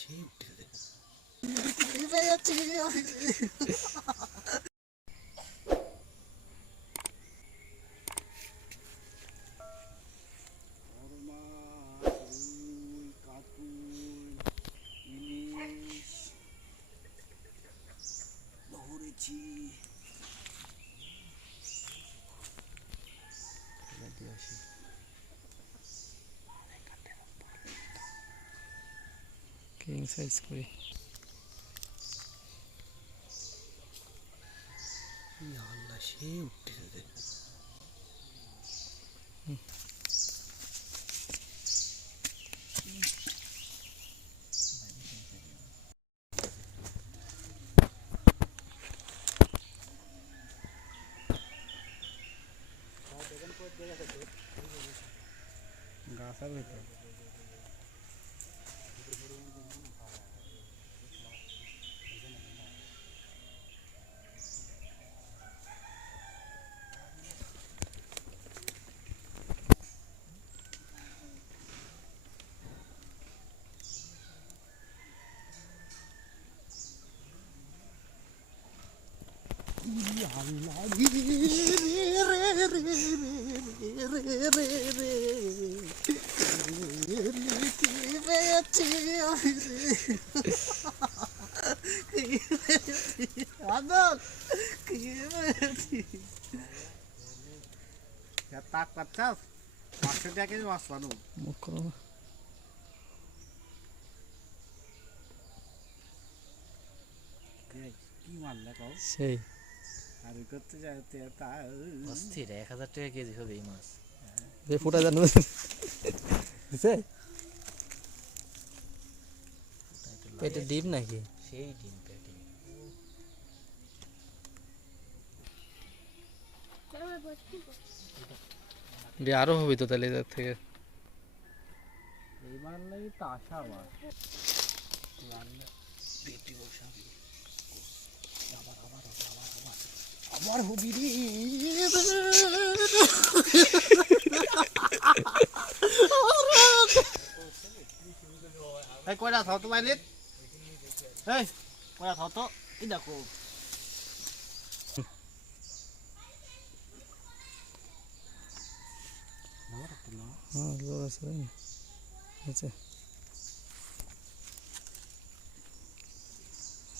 সেই উঠতেছে ইলিশ ধরেছি কিং সাইজ করি আল্লাহ সেই উঠতেছে গাছের ভিতরে তাক পাচ্ছাস 500 টাকা কেজি মাছ পানো মুখ করো না কি মারলে কও সেই আর করতে যাইতে তা অস্থির 1000 টাকা কেজি হবে এই মাছ যে ফুটা জানো দিছে পেটে ডিম নাকি সেই ডিম পেটে ডি আরো হবে তো তাহলে এর থেকে এই মারলেই তো আশা আমার মারলে পেটি বসাবি আবার হবি রে এই কয়টা থাও তো বাইলে এই কয়টা থাও তো এই দেখো হ্যাঁ লোক আছে আচ্ছা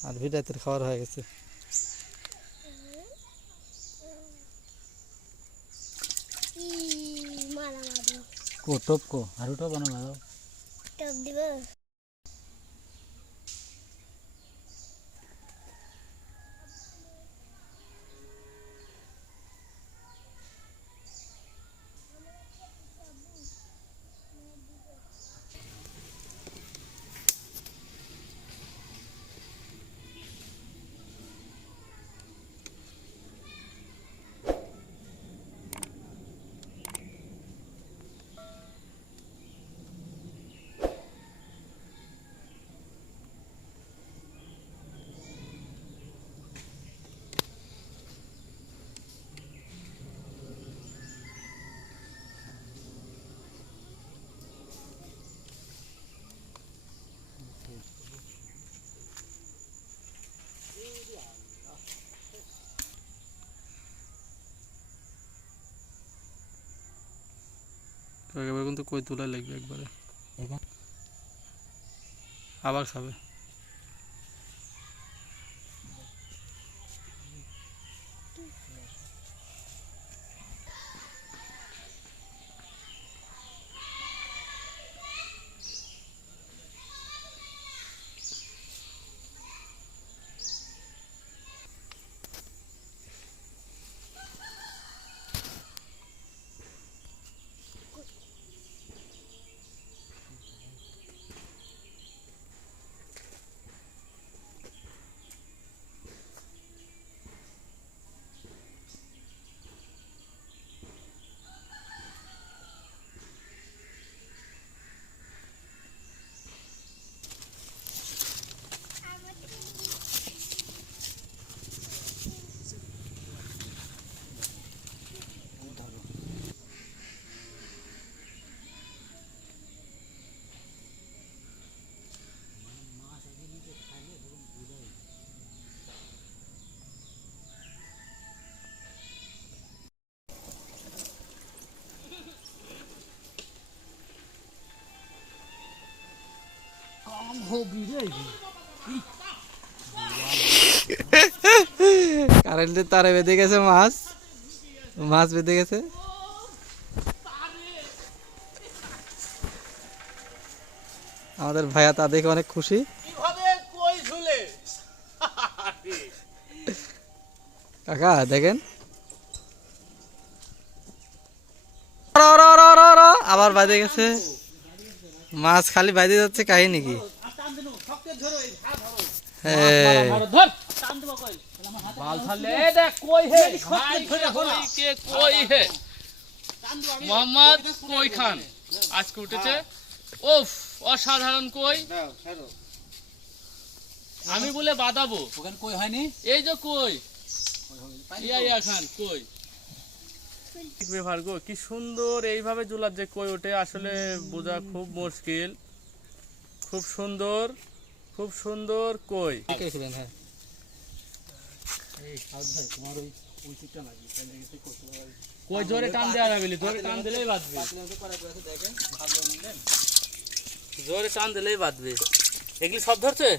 আর ভিটাতের খাবার হয়ে গেছে কো টপ কো আরো টপ বানানো ভালো টপ দিব এবার কিন্তু কই তোলা লাগবে একবারে আবার খাবে কারেন্টের তারে বেঁধে গেছে মাছ, মাছ বেঁধে গেছে। আমাদের ভাইয়া তা দেখে অনেক খুশি। কিভাবে কই ঝুলে কাকা দেখেন, আবার বাইরে গেছে মাছ, খালি বাইরে যাচ্ছে, কাহিনী কি? হ্যাঁ, বাল ছাড়লে এ দেখ কই হে ভাই কই কে কই হে মোহাম্মদ কই খান আজকে উঠেছে। ওফ অসাধারণ কই। আমি বলে বাদাবো ওখানে কই হয়নি? এই যে কই ইয়া খান কই ব্যবহার গো, কি সুন্দর এইভাবে জুলার যে কই ওঠে আসলে বোঝা খুব মুশকিল। খুব সুন্দর, খুব সুন্দর কই। হ্যাঁ কই জোরে টান দেওয়া যাবে, জোরে টান দিলেই বাঁধবে, জোরে টান দিলেই বাঁধবে। এগুলি সব ধরছে।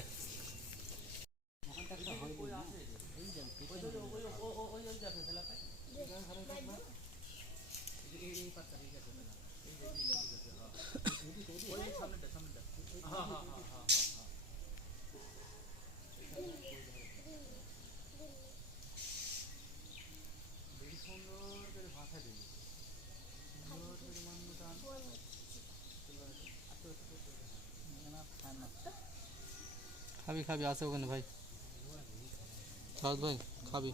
খাবি খাবি আছে ওখানে ভাই, সাউদ ভাই খাবি।